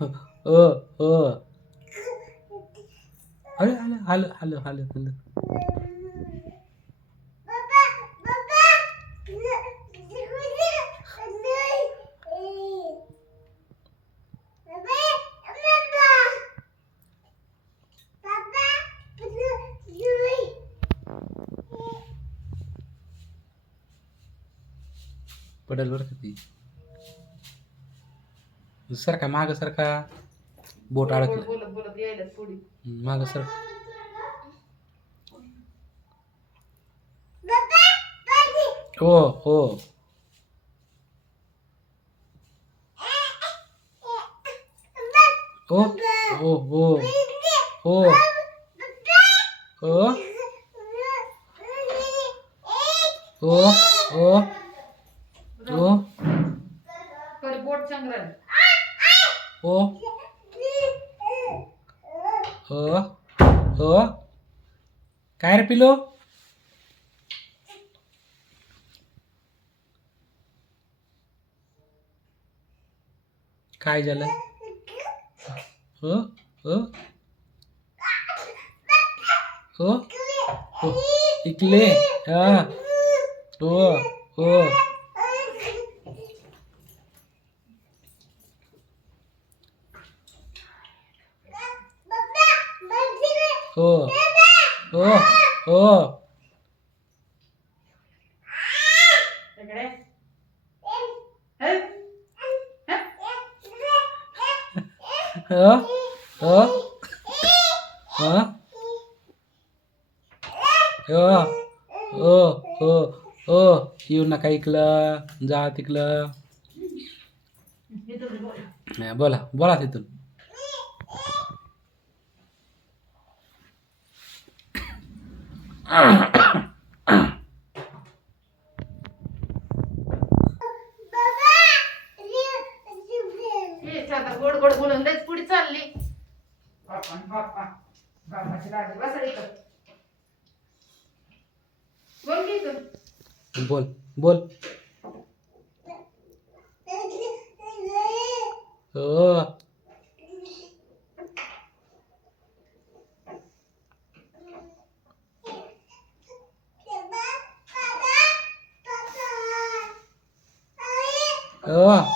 ओ ओ अरे आलं आलं आलं आलं आलं पडेल बरं का ती सारखा माग सारखा बोट अडकलं बोलत बोलत यायला थोडी माग सर हो हो ओ ओ हो हो ओ ओ ओ ओ पर बोट चंगरण ओ ओ काय रे पिलो काय झालं हो हो हो हो इकले हा हो हो हो हो हो इकडे हो हो हो हो हो हो हो येऊ नका इकलं जा तिकलं इथं बोल. हा, बोला बोला तिथून हे आता गोड गोड बोलून लयच पुढे चालली बापा बापा बापाची लाडी बसा इथं बोल की इथून बोल बोल हो हो